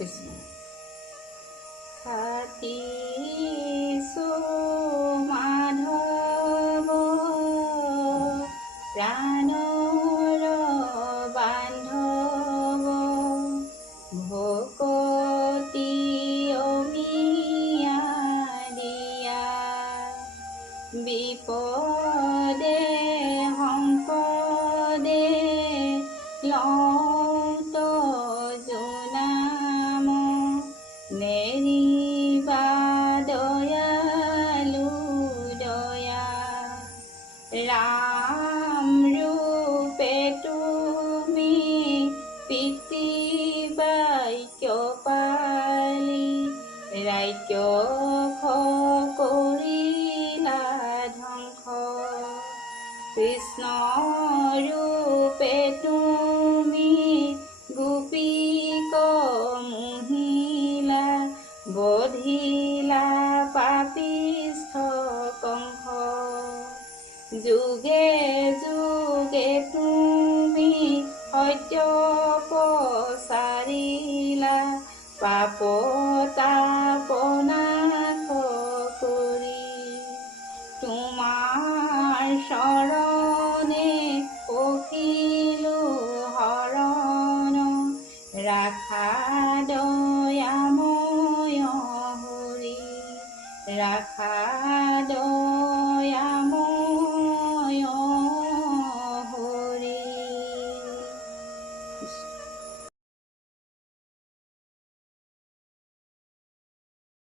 কৃষ্ণ খাটিছো মাধৱ প্ৰাণৰ বান্ধৱ ভকতি অমিয়া দিয়া বিপদে সম্পদে লওঁত জনাম নেৰিবা দয়ালু দয়া ৰাম ৰূপে তুমি পিতৃ বাক্য পালি ৰাজ্য কৰিলা ধ্বংস কৃষ্ণ ৰূপে তুমি গোপীক মোহিলা বধিলা পাপিষ্ঠ কংস যুগে যুগে তুমি সত্য প্ৰচাৰিলা পাপ তাপনাশ কৰি তোমাৰ চৰণে পখিলো শৰণ ৰাখা দয়াময় হৰি ৰাখা দয়াময়